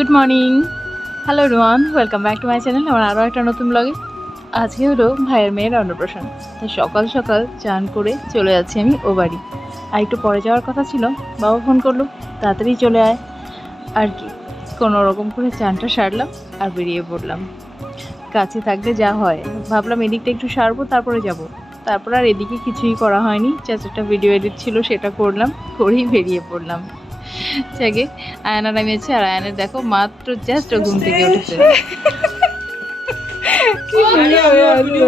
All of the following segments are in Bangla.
Good morning hello Rowan welcome back to my channel আমার আরও একটা নতুন ব্লগে আজকে হলো ভাইয়ের মেয়ের অন্নপ্রাশন। তাই সকাল সকাল চান করে চলে যাচ্ছি আমি ও বাড়ি। আর একটু পরে যাওয়ার কথা ছিল, বাবা ফোন করল, তাড়াতাড়ি চলে আয়। আর কি, কোনো রকম করে চানটা সারলাম আর বেরিয়ে পড়লাম। কাছে থাকলে যা হয়। ভাবলাম এদিকটা একটু সারবো, তারপরে যাব। তারপর আর এদিকে কিছুই করা হয়নি। চাচারটা ভিডিও এডিট ছিল, সেটা করলাম, করেই বেরিয়ে পড়লাম। জাগে। আয়না নামিয়েছে আর আয়নের দেখো মাত্র জাস্ট ঘুম থেকে উঠেছে। কি মজা আছে।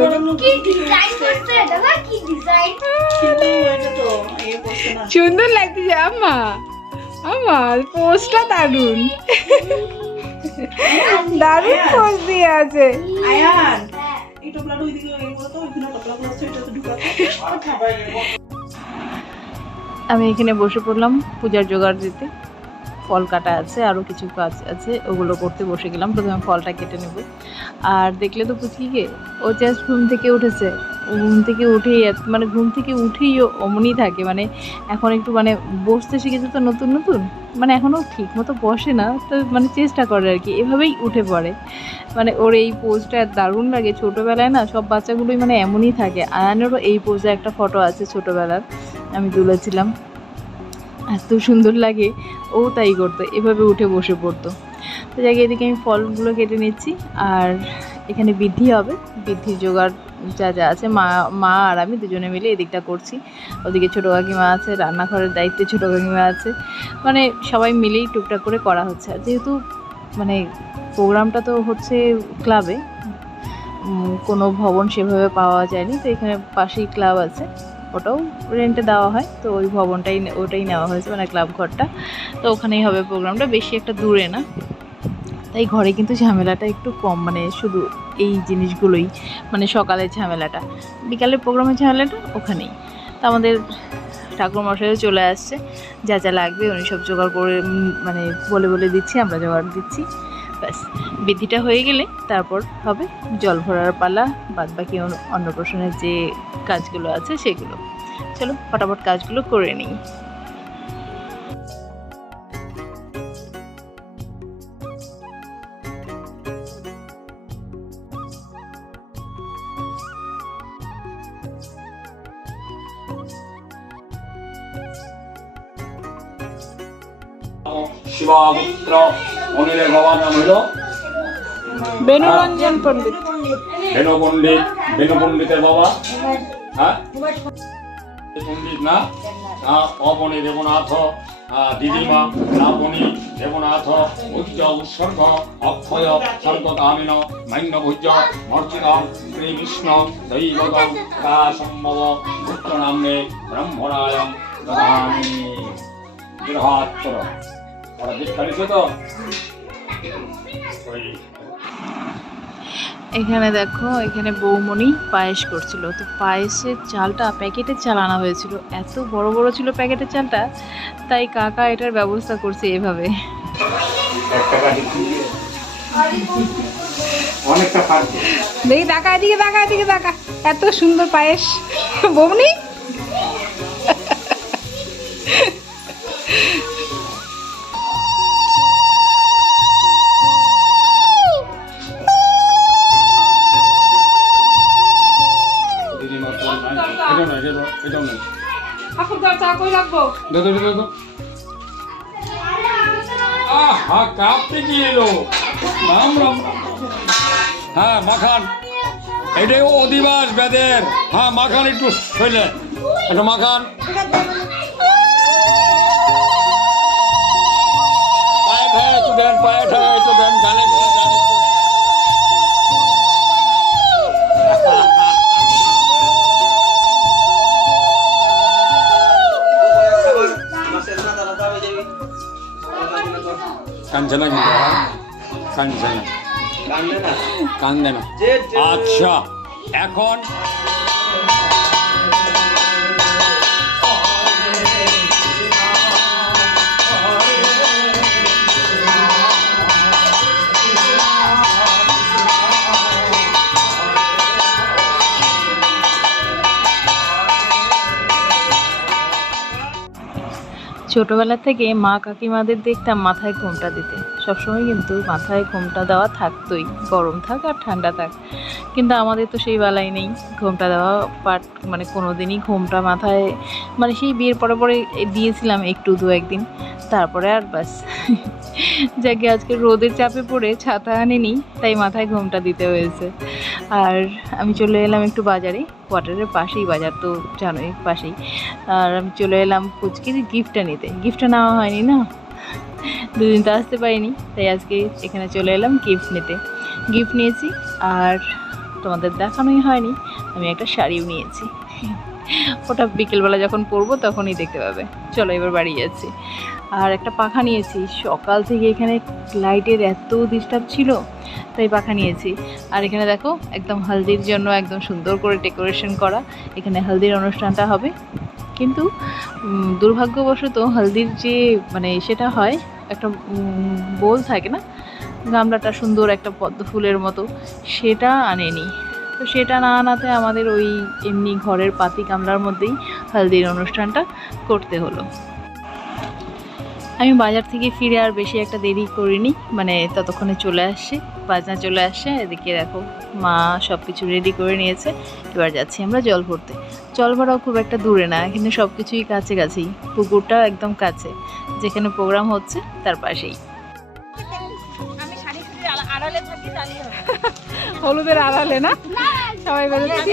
কি ডিজাইন করছে দাদা কি ডিজাইন সুন্দর লাগতেছে আম্মা। আমার পোস্টটা দারুণ দারুণ পোস্ট দিয়ে আছে। আয়ান এই টোপলাটা ওইদিকে এই বলো তো ওইখানে আছে এটা তো ঢুকাতে। আমি এখানে বসে পড়লাম পূজার জোগাড় দিতে। ফল কাটা আছে আরও কিছু কাজ আছে, ওগুলো করতে বসে গেলাম। প্রথমে ফলটা কেটে নেব। আর দেখলে তো পুচকিকে ও জাস্ট ঘুম থেকে উঠেছে। ঘুম থেকে উঠেই মানে ঘুম থেকে উঠেই ও অমনই থাকে। মানে এখন একটু মানে বসতে শিখেছে তো নতুন নতুন। মানে এখনও ঠিক মতো বসে না, তো মানে চেষ্টা করে আর কি। এভাবেই উঠে পড়ে। মানে ওর এই পোজটা দারুণ লাগে। ছোটোবেলায় না সব বাচ্চাগুলোই মানে এমনই থাকে। আয়ানেরও এই পোজে একটা ফটো আছে ছোটোবেলার। আমি তুলেছিলাম। এত সুন্দর লাগে। ও তাই করতো, এভাবে উঠে বসে পড়তো। তো যাই এদিকে আমি ফলগুলো কেটে নিচ্ছি, আর এখানে বৃদ্ধি হবে। বৃদ্ধির জোগাড় যা যা আছে, মা মা আর আমি দুজনে মিলে এদিকটা করছি। ওদিকে ছোটো কাকিমা আছে, রান্নাঘরের দায়িত্বে ছোটো কাকিমা আছে। মানে সবাই মিলেই টুকটাক করে করা হচ্ছে। আর যেহেতু মানে প্রোগ্রামটা তো হচ্ছে ক্লাবে কোনো ভবন সেভাবে পাওয়া যায়নি, তো এখানে পাশেই ক্লাব আছে। ওটাও রেন্টে দেওয়া হয়। তো ওই ভবনটাই ওটাই নেওয়া হয়েছে মানে ক্লাব ঘরটা। তো ওখানেই হবে প্রোগ্রামটা বেশি একটা দূরে না। তাই ঘরে কিন্তু ঝামেলাটা একটু কম মানে শুধু এই জিনিসগুলোই মানে সকালের ঝামেলাটা। বিকালের প্রোগ্রামের ঝামেলাটা ওখানেই। তো আমাদের ঠাকুরমশাইও চলে আসছে, যা যা লাগবে, উনি সব জোগাড় করে মানে বলে বলে দিচ্ছি, আমরা জোগাড় দিচ্ছি। ব্যাস বৃদ্ধিটা হয়ে গেলে তারপর হবে জল ভরার পালা বাদ বাকি অন্ন- অন্নপ্রাশনের যে কাজগুলো আছে সেগুলো। চলো, ফটাফট কাজগুলো করে নিই। শিবাপুত্র অনিলের বাবার নাম হলো বেনুরঞ্জন পণ্ডিত। বেনু পণ্ডিত বেনু পণ্ডিতের বাবা। হ্যাঁ? পণ্ডিত না? অবনী দেবনাথ দিদিমা লাবণী দেবনাথ উজ্জ উৎসর্গ অক্ষয় মান্য ভুজ মর্চিতম শ্রীকৃষ্ণ দৈবত সম্ভব পুত্র দদামি। গৃহাত্তর এখানে দেখো এখানে বৌমণি পায়েস করছিল। তো পায়েসের চালটা প্যাকেটের চাল আনা হয়েছিল। এত বড় বড় ছিল প্যাকেটের চালটা তাই কাকা এটার ব্যবস্থা করছে এভাবে। দেখি টাকা এদিকে টাকা এদিকে এত সুন্দর পায়েস। বৌমণি? দেখো দেখো আহা কাঁপতে এলো। রাম রাম। হ্যাঁ মাখান। এটাই অধিবাস বেদের। হ্যাঁ মাখান একটু শৈলে একটু মাখান। পায়ে ঠায় একটু দেন, পায়ে ঠায় একটু দেন, গালে কাঁদছে না। কিন্তু হ্যাঁ? কাঁদছে না আচ্ছা এখন ছোটবেলা থেকে মা কাকিমাদের দেখতাম মাথায় ঘোমটা দিতে। সবসময় কিন্তু মাথায় ঘোমটা দেওয়া থাকতোই, গরম থাক আর ঠান্ডা থাক। কিন্তু আমাদের তো সেই বেলায় নেই, ঘোমটা দেওয়া পাট মানে কোনো দিনই ঘোমটা মাথায় মানে সেই বিয়ের পরে পরে দিয়েছিলাম একটু দু একদিন, তারপরে আর বাস যাকে আজকে রোদের চাপে পড়ে ছাতা আনিনি, তাই মাথায় ঘোমটা দিতে হয়েছে। আর আমি চলে এলাম একটু বাজারে কোয়ার্টারের পাশেই বাজার তো জানোই, পাশেই। আর আমি চলে এলাম পুচকির গিফটটা নিতে। গিফটটা নেওয়া হয়নি না? দুদিন তো আসতে পারিনি, তাই আজকে এখানে চলে এলাম গিফট নিতে। গিফট নিয়েছি আর তোমাদের দেখানোই হয়নি, আমি একটা শাড়িও নিয়েছি। ওটা বিকেলবেলা যখন পরবো তখনই দেখতে পাবে। চলো এবার বাড়ি যাচ্ছি। আর একটা পাখা নিয়েছি, সকাল থেকে এখানে লাইটের এত ডিস্টার্ব ছিল, তাই পাখা নিয়েছি। আর এখানে দেখো, একদম হলদির জন্য একদম সুন্দর করে ডেকোরেশন করা। এখানে হলদির অনুষ্ঠানটা হবে। কিন্তু দুর্ভাগ্যবশত হলদির যে মানে সেটা হয়, একটা বোল থাকে না, গামলাটা সুন্দর একটা পদ্ম ফুলের মতো, সেটা আনেনি। তো সেটা না আনাতে আমাদের ওই এমনি ঘরের পাতি গামলার মধ্যেই হলদির অনুষ্ঠানটা করতে হলো। আমি বাজার থেকে ফিরে আর বেশি একটা দেরি করিনি মানে ততক্ষণে চলে আসছে বাজনা চলে আসছে এদিকে দেখো মা সব কিছু রেডি করে নিয়েছে এবার যাচ্ছি আমরা জল ভরতে। জল ভরাও খুব একটা দূরে না কিন্তু সব কিছুই কাছে কাছেই পুকুরটা একদম কাছে যেখানে প্রোগ্রাম হচ্ছে তার পাশেই। হলুদের আড়ালে না? সবাই বেরোচ্ছি।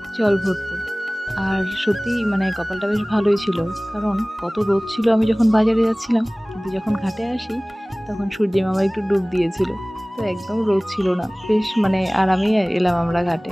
জল ভরতে। আর সত্যি মানে কপালটা বেশ ভালোই ছিল, কারণ কত রোদ ছিল আমি যখন বাজারে যাচ্ছিলাম, কিন্তু যখন ঘাটে আসি, তখন সূর্য মামা একটু ডুব দিয়েছিল। তো একদম রোদ ছিল না। বেশ মানে আরামেই এলাম আমরা ঘাটে।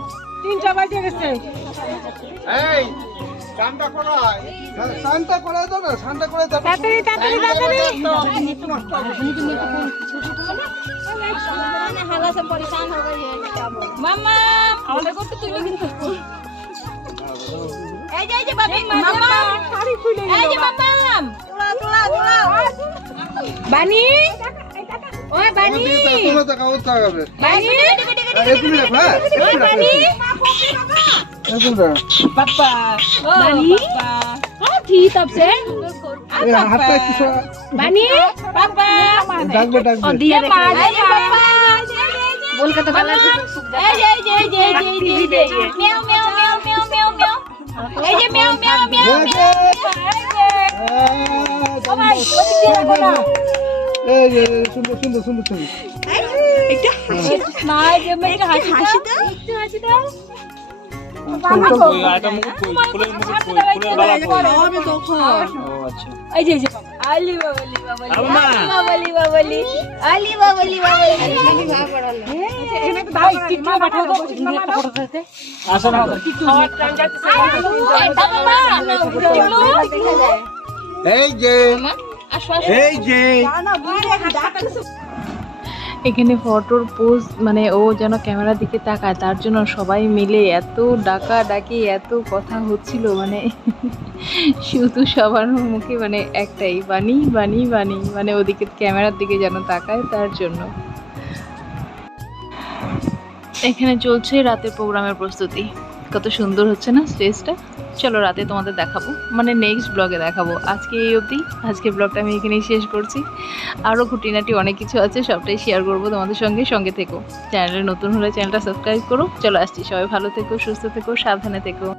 তিনটা বাজে গেছে। এই বানি? ও বানি? এরকমই রাখো হ্যাঁ এরকম রাখো এরকম রাখো বাপ্পা বানি। হ্যাঁ সুন্দর সুন্দর সুন্দর সুন্দর একটু হাসি মা জন্য একটু হাসি দাও একটু হাসি দাও এই যে এই যে এখানে ফটোর পোজ মানে ও যেন ক্যামেরার দিকে তাকায়, তার জন্য সবাই মিলে এত ডাকা ডাকি এত কথা হচ্ছিল মানে শুধু সবার মুখে মানে একটাই বানি বানি বানি মানে ওদিকে ক্যামেরার দিকে যেন তাকায় তার জন্য। এখানে চলছে রাতের প্রোগ্রামের প্রস্তুতি। কত সুন্দর হচ্ছে না স্টেজটা? চলো রাতে তোমাদের দেখাবো। মানে নেক্সট ব্লগে দেখাবো। আজকে এই অবধি। আজকে ব্লগটা আমি এখানেই শেষ করছি। আরও খুঁটিনাটি অনেক কিছু আছে, সবটাই শেয়ার করব তোমাদের সঙ্গে সঙ্গে থেকো। চ্যানেলে নতুন হলে চ্যানেলটা সাবস্ক্রাইব করো। চলো আসছি। সবাই ভালো থেকো, সুস্থ থেকো, সাবধানে থেকো।